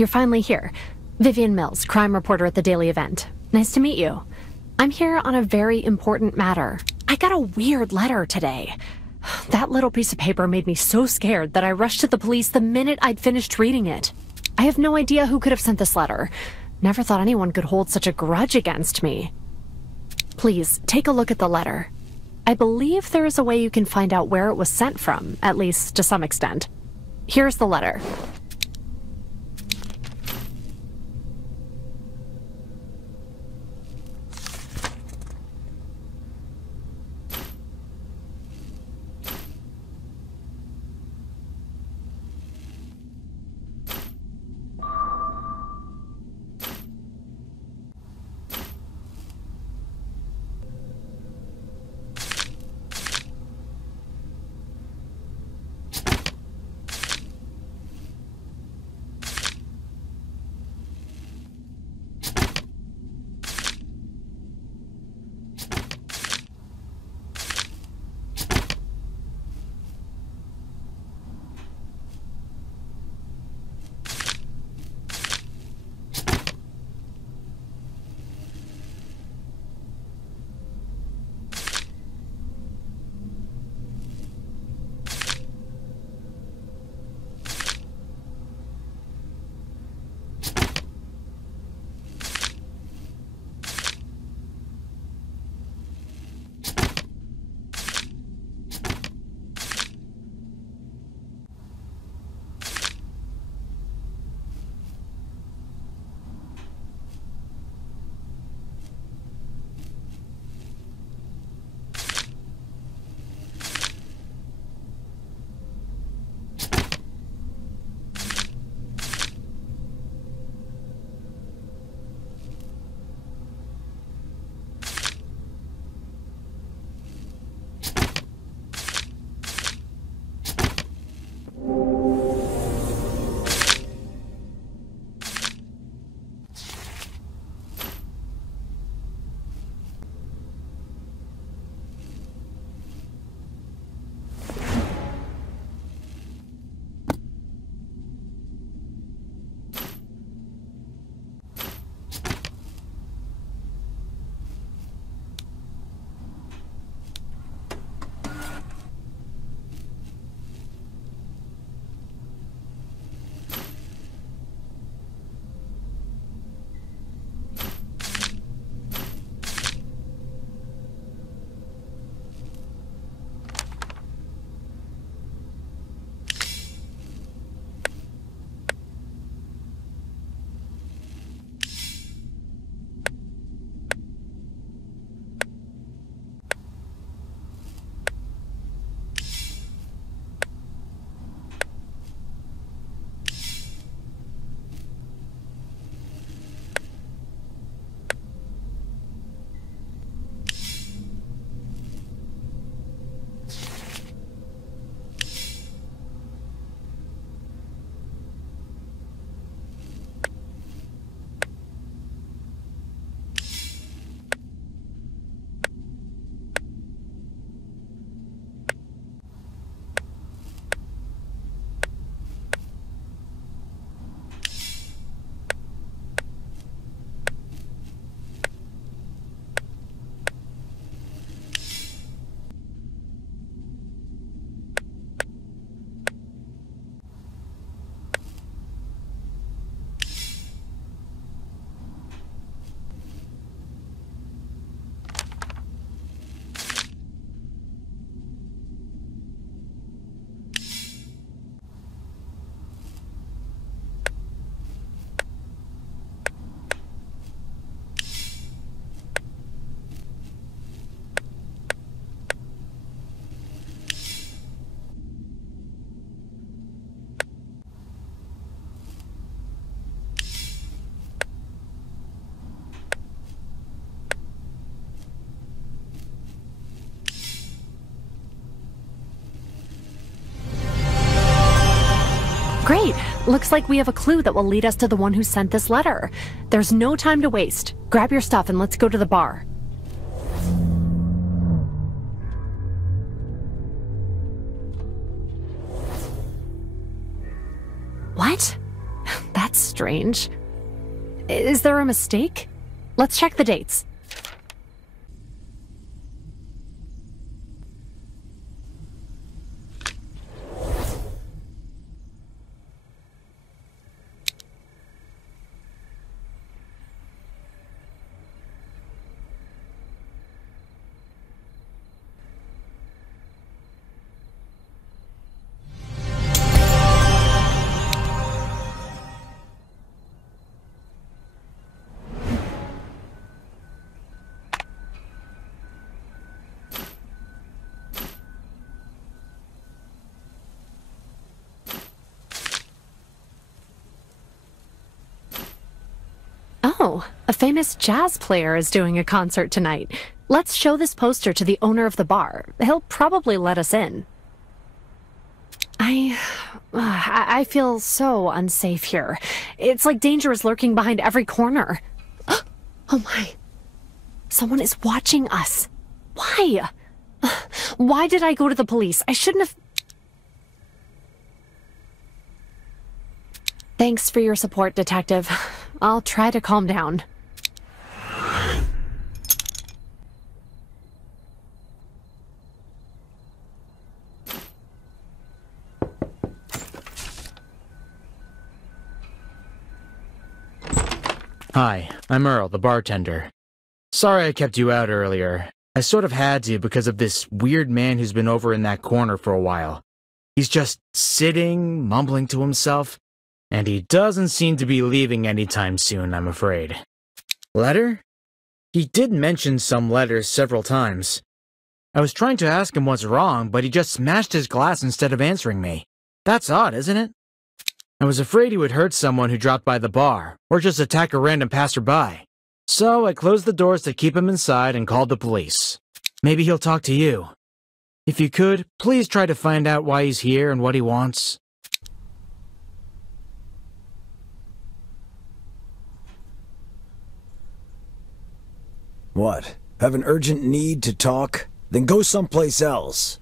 you're finally here. Vivian Mills, crime reporter at the Daily Event. Nice to meet you. I'm here on a very important matter. I got a weird letter today. That little piece of paper made me so scared that I rushed to the police the minute I'd finished reading it. I have no idea who could have sent this letter. Never thought anyone could hold such a grudge against me. Please, take a look at the letter. I believe there is a way you can find out where it was sent from, at least to some extent. Here's the letter. Great! Looks like we have a clue that will lead us to the one who sent this letter. There's no time to waste. Grab your stuff and let's go to the bar. What? That's strange. Is there a mistake? Let's check the dates. Oh, a famous jazz player is doing a concert tonight. Let's show this poster to the owner of the bar. He'll probably let us in. I feel so unsafe here. It's like danger is lurking behind every corner. Oh my. Someone is watching us. Why? Why did I go to the police? I shouldn't have... Thanks for your support, Detective. I'll try to calm down. Hi, I'm Earl, the bartender. Sorry I kept you out earlier. I sort of had to because of this weird man who's been over in that corner for a while. He's just sitting, mumbling to himself, and he doesn't seem to be leaving anytime soon, I'm afraid. Letter? He did mention some letters several times. I was trying to ask him what's wrong, but he just smashed his glass instead of answering me. That's odd, isn't it? I was afraid he would hurt someone who dropped by the bar, or just attack a random passerby. So I closed the doors to keep him inside and called the police. Maybe he'll talk to you. If you could, please try to find out why he's here and what he wants. What? Have an urgent need to talk? Then go someplace else.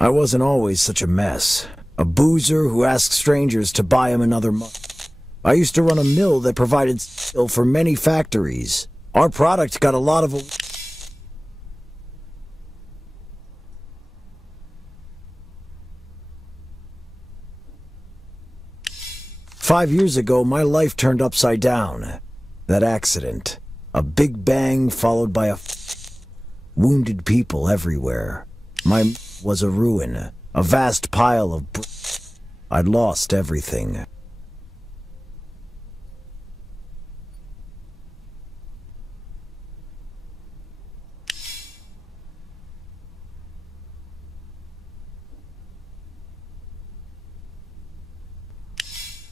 I wasn't always such a mess. A boozer who asked strangers to buy him another month. I used to run a mill that provided steel for many factories. Our product got a lot of... 5 years ago, my life turned upside down. That accident. A big bang followed by wounded people everywhere. My was a ruin. A vast pile of... I'd lost everything.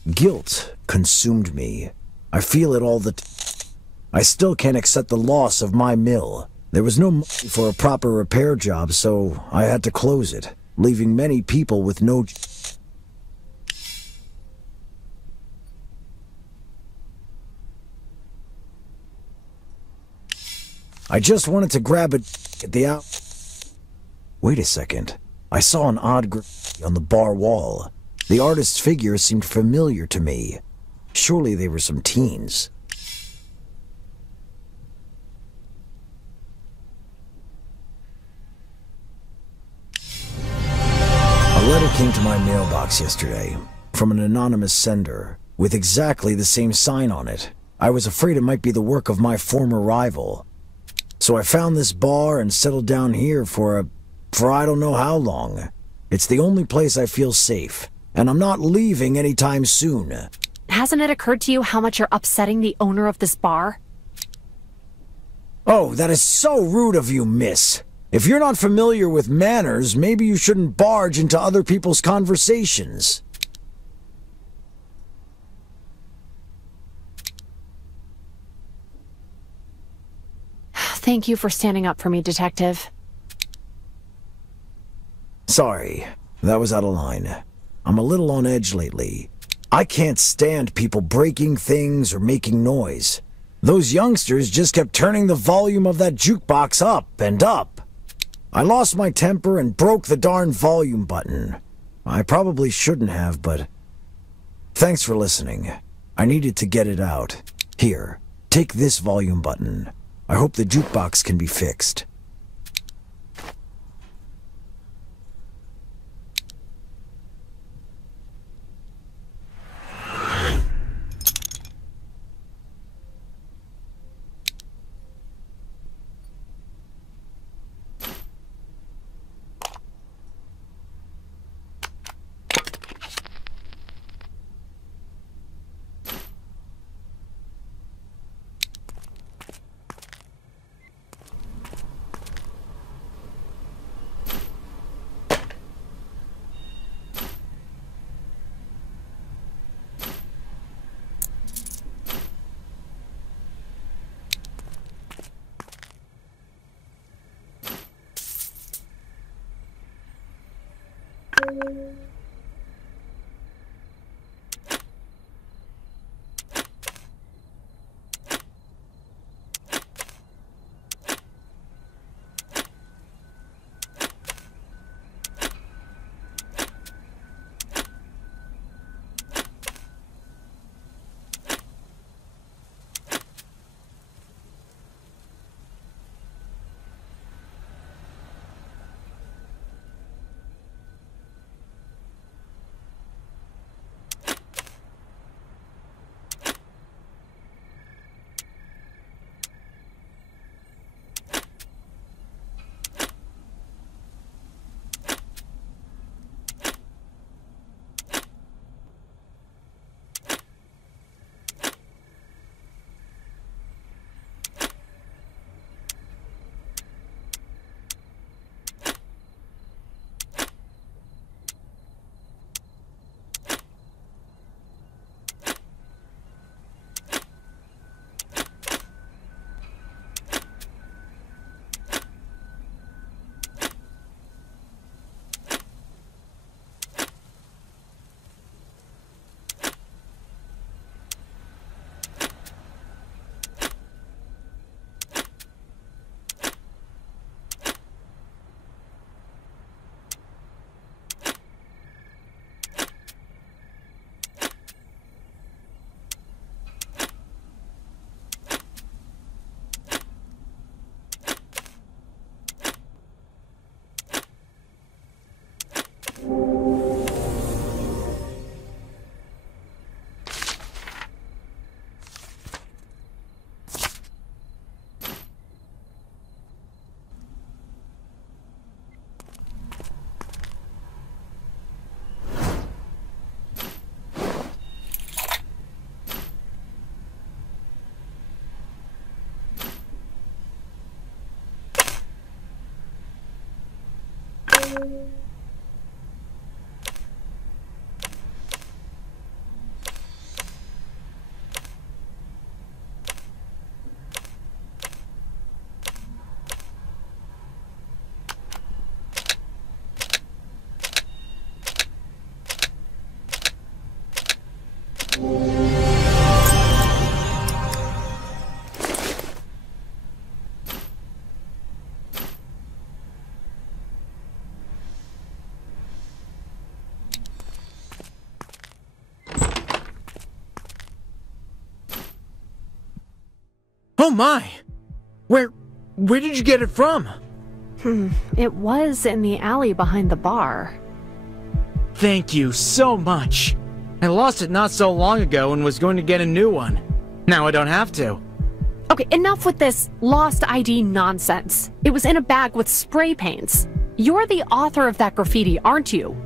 Guilt consumed me. I feel it all the time. I still can't accept the loss of my mill. There was no money for a proper repair job, so I had to close it, leaving many people with no... I just wanted to grab it at the out... Wait a second. I saw an odd graffiti on the bar wall. The artist's figure seemed familiar to me. Surely they were some teens. A letter came to my mailbox yesterday from an anonymous sender with exactly the same sign on it. I was afraid it might be the work of my former rival. So I found this bar and settled down here for I don't know how long. It's the only place I feel safe, and I'm not leaving anytime soon. Hasn't it occurred to you how much you're upsetting the owner of this bar? Oh, that is so rude of you, miss. If you're not familiar with manners, maybe you shouldn't barge into other people's conversations. Thank you for standing up for me, Detective. Sorry, that was out of line. I'm a little on edge lately. I can't stand people breaking things or making noise. Those youngsters just kept turning the volume of that jukebox up and up. I lost my temper and broke the darn volume button. I probably shouldn't have, but... Thanks for listening. I needed to get it out. Here, take this volume button. I hope the jukebox can be fixed. Oh my! Where did you get it from? It was in the alley behind the bar. Thank you so much. I lost it not so long ago and was going to get a new one. Now I don't have to. Okay, enough with this lost ID nonsense. It was in a bag with spray paints. You're the author of that graffiti, aren't you?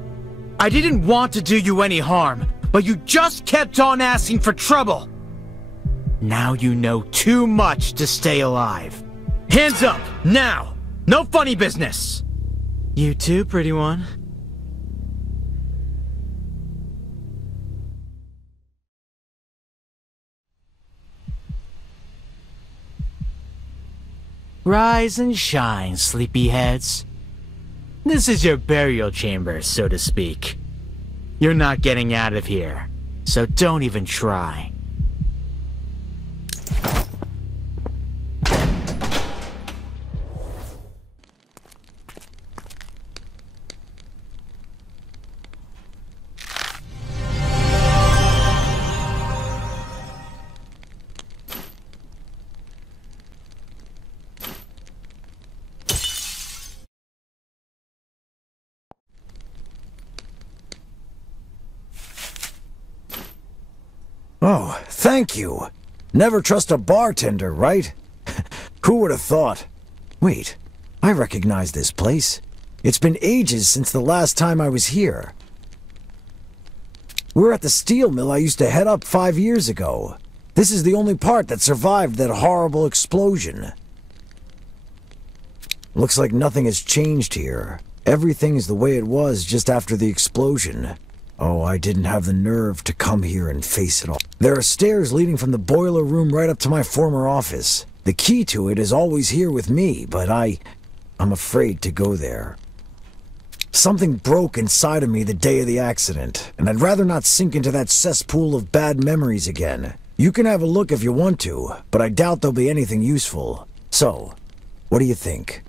I didn't want to do you any harm, but you just kept on asking for trouble. Now you know too much to stay alive. Hands up, now! No funny business! You too, pretty one. Rise and shine, sleepyheads. This is your burial chamber, so to speak. You're not getting out of here, so don't even try. Oh, thank you. Never trust a bartender, right? Who would have thought? Wait, I recognize this place. It's been ages since the last time I was here. We're at the steel mill I used to head up 5 years ago. This is the only part that survived that horrible explosion. Looks like nothing has changed here. Everything's the way it was just after the explosion. Oh, I didn't have the nerve to come here and face it all. There are stairs leading from the boiler room right up to my former office. The key to it is always here with me, but I'm afraid to go there. Something broke inside of me the day of the accident, and I'd rather not sink into that cesspool of bad memories again. You can have a look if you want to, but I doubt there'll be anything useful. So, what do you think?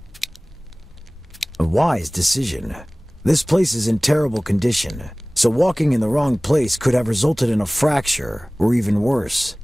A wise decision. This place is in terrible condition, so walking in the wrong place could have resulted in a fracture, or even worse.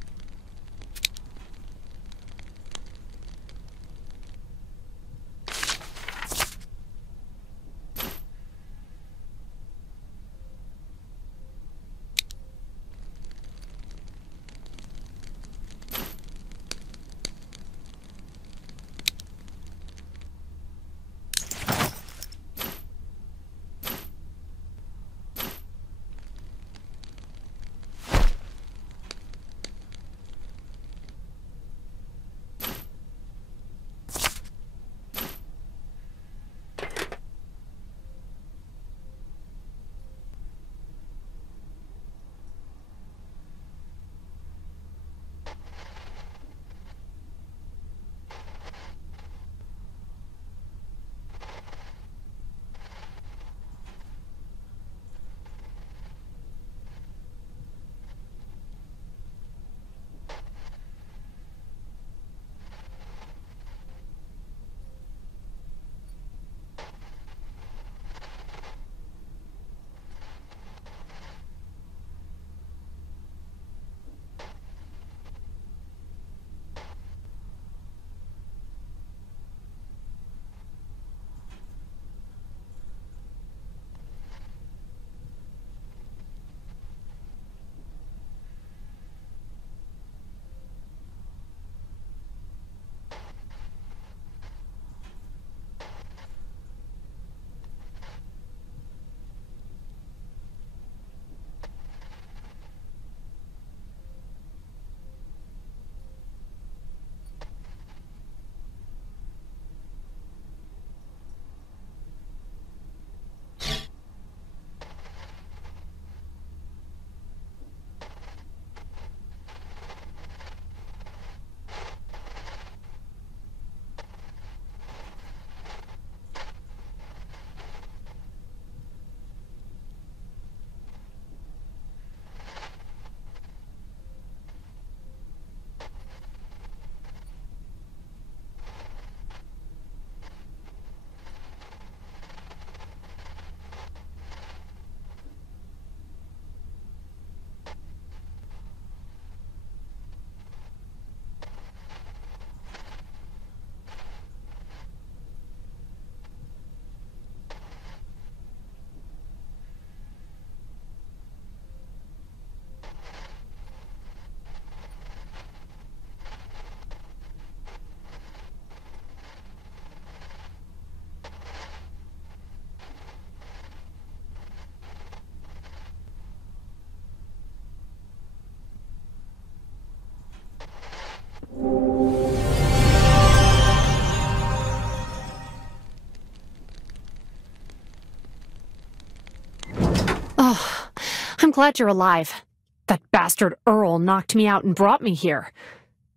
I'm glad you're alive. That bastard Earl knocked me out and brought me here.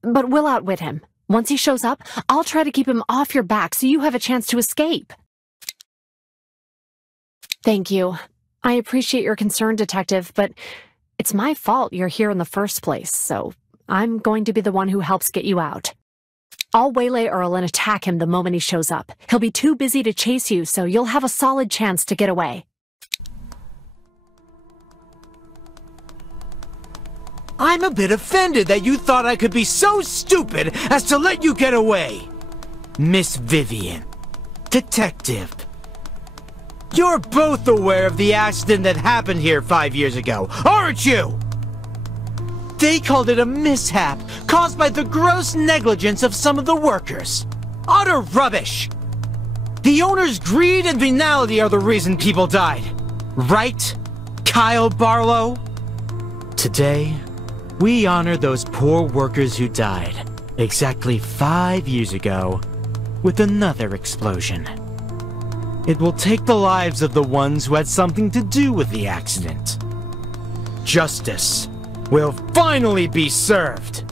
But we'll outwit him. Once he shows up, I'll try to keep him off your back so you have a chance to escape. Thank you. I appreciate your concern, Detective, but it's my fault you're here in the first place, so I'm going to be the one who helps get you out. I'll waylay Earl and attack him the moment he shows up. He'll be too busy to chase you, so you'll have a solid chance to get away. I'm a bit offended that you thought I could be so stupid as to let you get away. Miss Vivian. Detective. You're both aware of the accident that happened here 5 years ago, aren't you? They called it a mishap caused by the gross negligence of some of the workers. Utter rubbish! The owner's greed and venality are the reason people died. Right, Kyle Barlow? Today, we honor those poor workers who died exactly 5 years ago with another explosion. It will take the lives of the ones who had something to do with the accident. Justice will finally be served!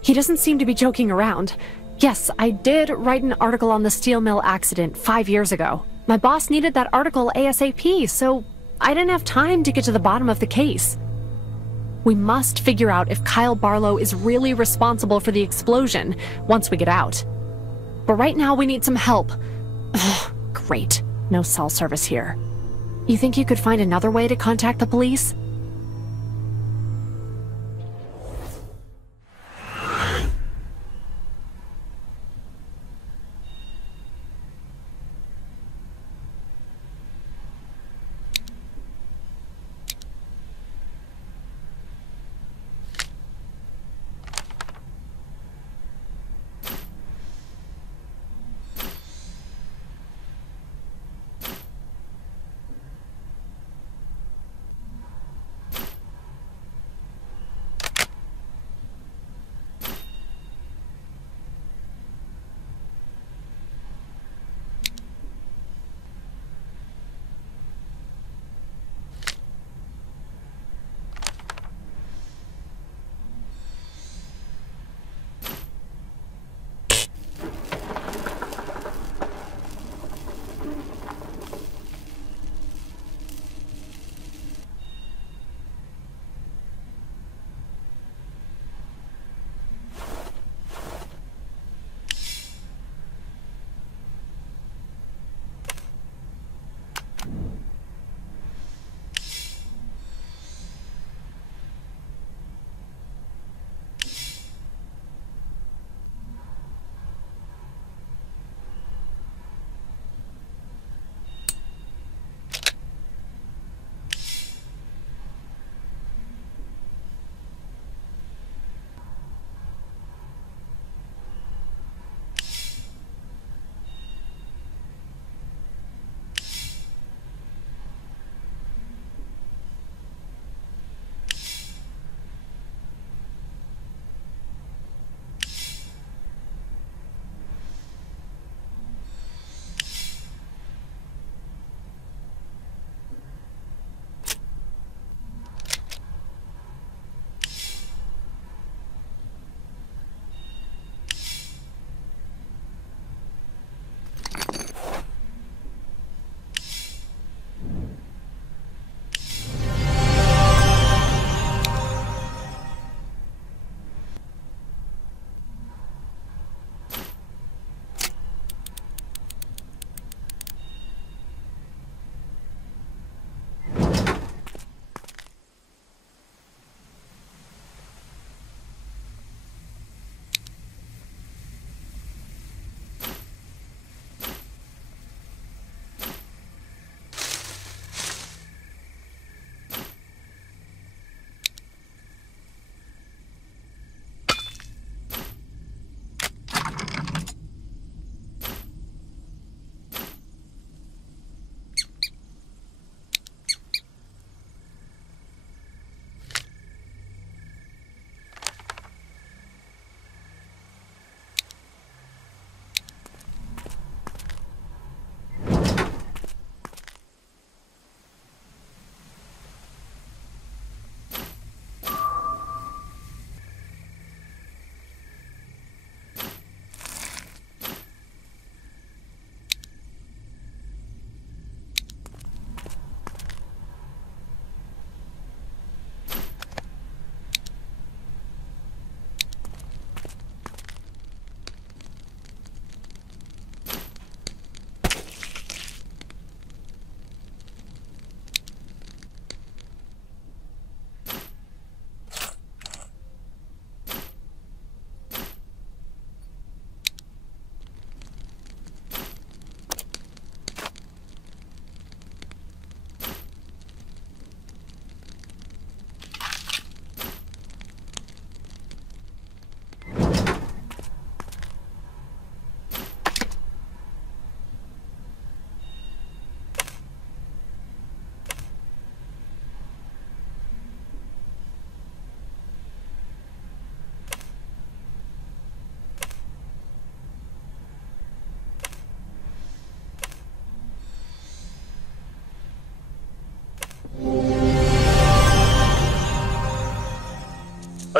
He doesn't seem to be joking around. Yes, I did write an article on the steel mill accident 5 years ago. My boss needed that article ASAP, so I didn't have time to get to the bottom of the case. We must figure out if Kyle Barlow is really responsible for the explosion once we get out. But right now we need some help. Ugh, great. No cell service here. You think you could find another way to contact the police?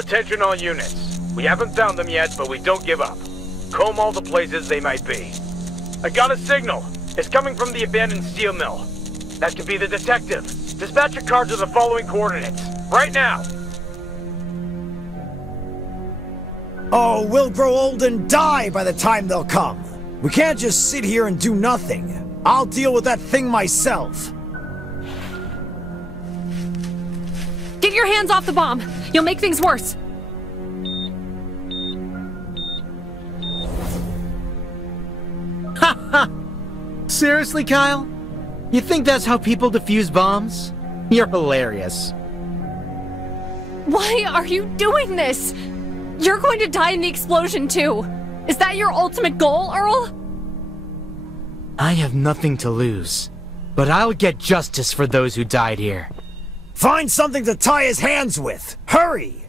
Attention all units. We haven't found them yet, but we don't give up. Comb all the places they might be. I got a signal. It's coming from the abandoned steel mill. That could be the detective. Dispatch a car to the following coordinates. Right now. Oh, we'll grow old and die by the time they'll come. We can't just sit here and do nothing. I'll deal with that thing myself. Get your hands off the bomb. You'll make things worse. Seriously, Kyle? You think that's how people defuse bombs? You're hilarious. Why are you doing this? You're going to die in the explosion too. Is that your ultimate goal, Earl? I have nothing to lose, but I'll get justice for those who died here. Find something to tie his hands with. Hurry!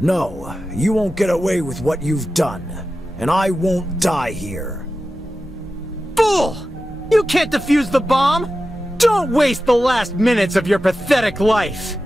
No, you won't get away with what you've done. And I won't die here. Fool! You can't defuse the bomb! Don't waste the last minutes of your pathetic life!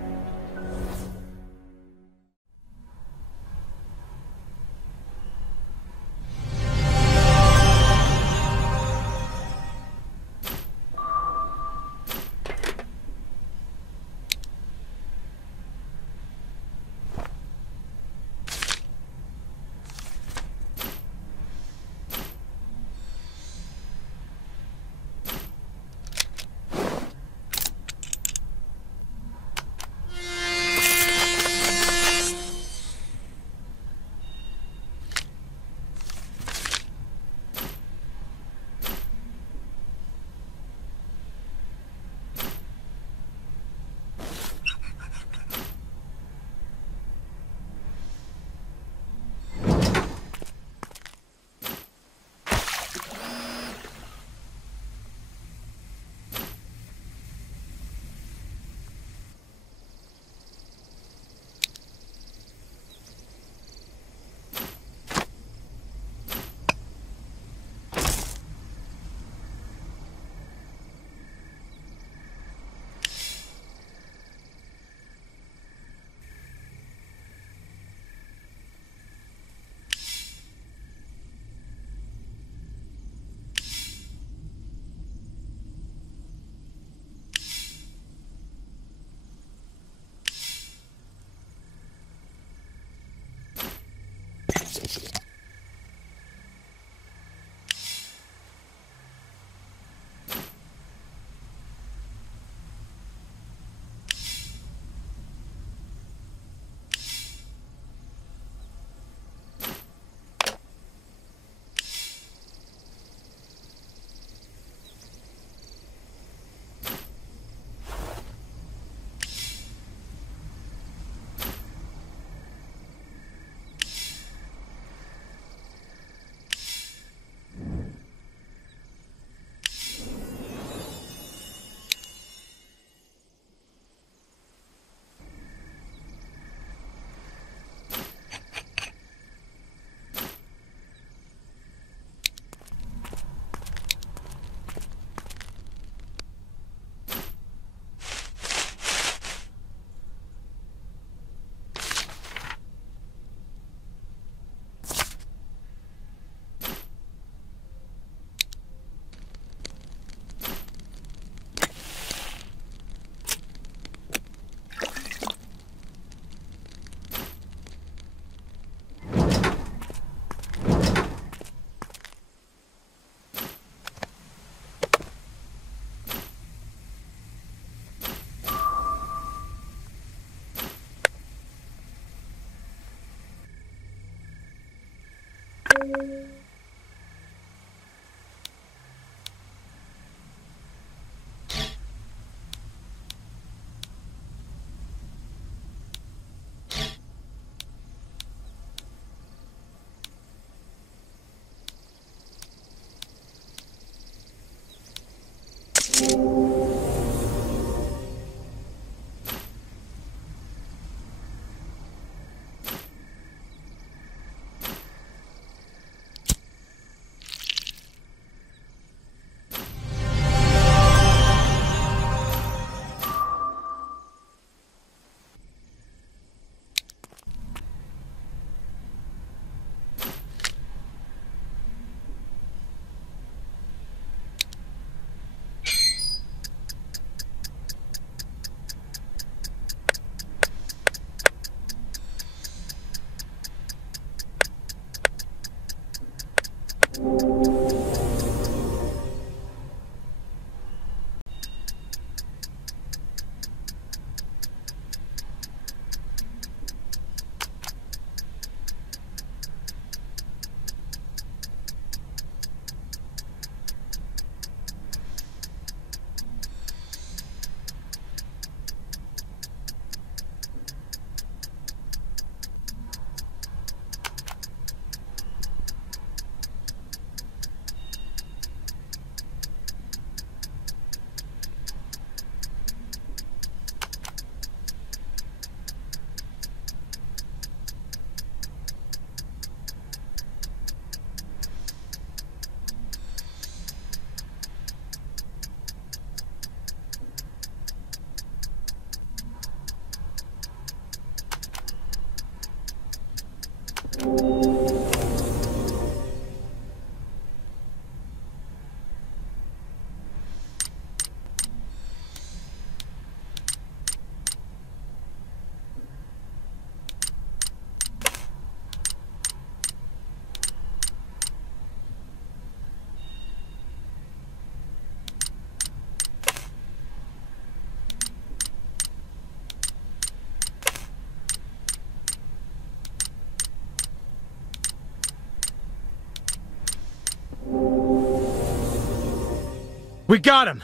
We got him!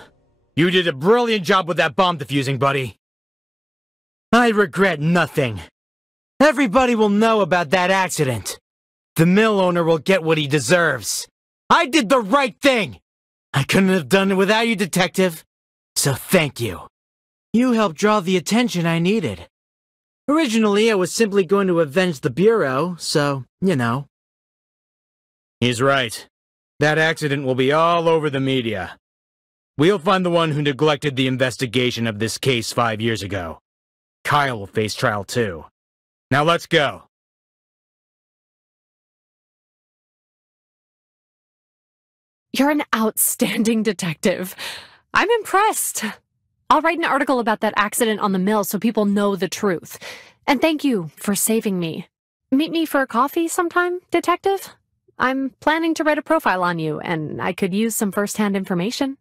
You did a brilliant job with that bomb defusing, buddy. I regret nothing. Everybody will know about that accident. The mill owner will get what he deserves. I did the right thing! I couldn't have done it without you, Detective. So thank you. You helped draw the attention I needed. Originally, I was simply going to avenge the Bureau, so, you know. He's right. That accident will be all over the media. We'll find the one who neglected the investigation of this case 5 years ago. Kyle will face trial too. Now let's go. You're an outstanding detective. I'm impressed. I'll write an article about that accident on the mill so people know the truth. And thank you for saving me. Meet me for a coffee sometime, detective? I'm planning to write a profile on you, and I could use some first-hand information.